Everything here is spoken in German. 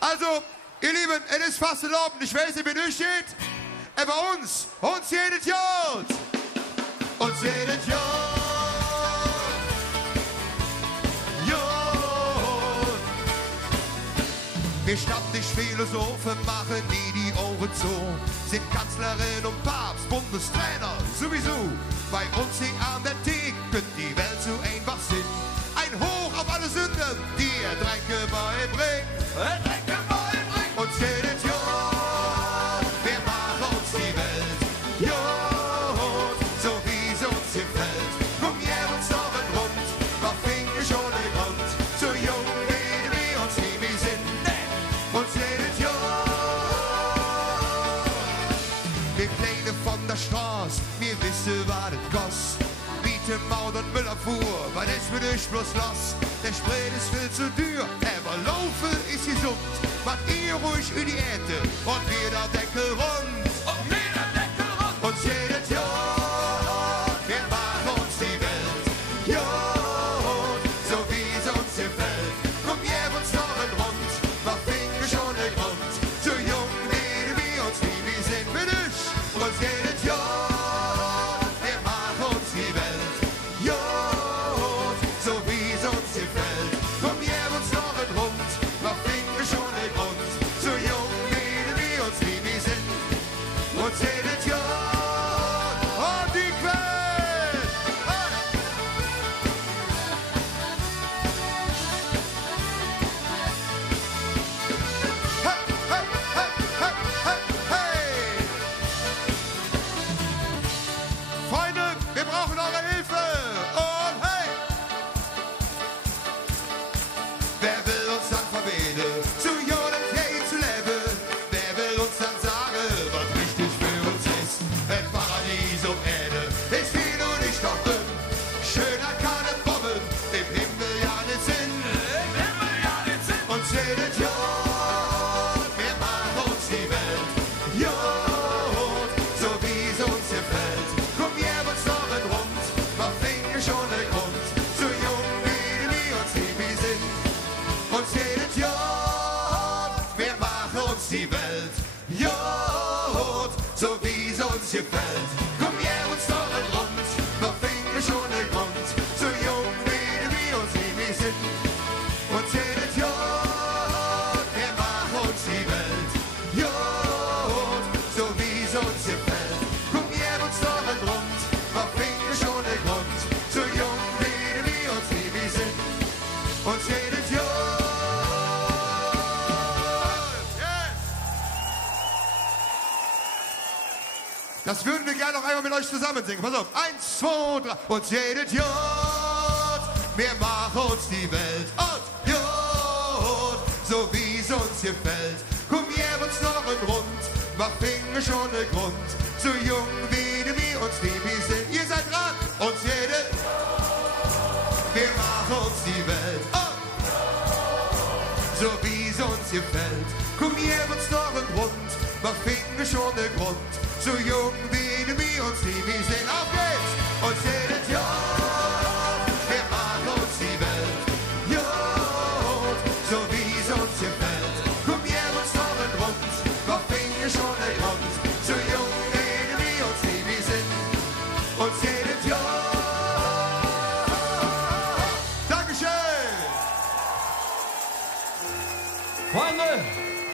Also, ihr Lieben, es ist fast erlaubt. Ich weiß nicht, wie euch geht. Aber uns jedes Jahr. Uns jedes Jahr. Wir stattlich Philosophen machen nie die Ohren zu, sind Kanzlerin und Papst, Bundestrainer sowieso. Bei uns hier an der Theke könnte die Welt so einfach sind. Ein Hoch auf alle Sünden, die Tränke beibringt. Uns jedes Jahr, wir machen uns die Welt. Ja, so wie es uns gefällt. Komm her uns noch ein Rund, was finden schon ein Grund. So jung wie wir uns nie mehr sind. Uns jedes Jahr. Wir Kleine von der Straße, wir wissen, was es kostet. Biete, Maut und Müllerfuhr, weil das wird euch bloß los. Der Sprit ist viel zu teuer, aber Laufen ist gesund. Macht ihr ruhig in die Erde und wir der Deckel rund. Uns jedes Jahr, wir machen uns die Welt. Ja, so wie es uns gefällt. Komm her uns noch ein Rund, was finden schon ein Grund. So jung wie wir uns nie mehr sind, bin ich. Uns jedes Jahr, wir machen uns die Welt. Ja, so wie es uns gefällt. Komm her uns noch ein Rund, was finden schon ein Grund. So jung wie wir uns nie mehr sind. Uns jedes Jahr. Wer will uns dann verbieten, zu Joden hey zu leben? Wer will uns dann sagen, was wichtig für uns ist? Ein Paradies um Erde ist viel und nicht doch dünn. Schöner kann es kommen, im Himmel ja nicht Sinn. Uns jedes Jahr, wir machen uns die Welt. Ja, so wie es uns gefällt. Komm her uns noch ein Rund, was finden schon ein Grund. So jung wie wir uns nie mehr sind. Uns jedes Jahr, wir machen uns die Welt. Ja, so wie es uns gefällt. Komm her uns noch ein Rund, wir finden schon ein Grund. So jung wie wir uns nie mehr sind. Uns jedes Jahr, wir machen uns die Welt. Ja, so wie es uns gefällt. Komm her uns noch ein Rund, wir finden schon ein Grund. So jung wie wir uns nie mehr sind. Uns jedes Jahr. Das würden wir gerne noch einmal mit euch zusammen singen. Pass auf. 1, 2, 3. Uns jedes Jahr, wir machen uns die Welt. Und ja, so wie es uns gefällt. Komm her uns noch ein Rund, wir finden schon ein Grund. So jung wie wir uns nie mehr sind. Ihr seid dran. Uns jedes, wir machen uns die Welt. Und so wie es uns gefällt. Komm her uns noch ein Rund, wir finden schon ein Grund. So jung wie wir uns nie mehr sehen. Auf geht's! Uns jedes Jahr, wir machen uns die Welt. Ja, so wie es uns gefällt. Komm her uns noch ein Grund, wir finden schon ein Grund. So jung wie wir uns nie mehr sind. Uns jedes Jahr. Dankeschön! Freunde!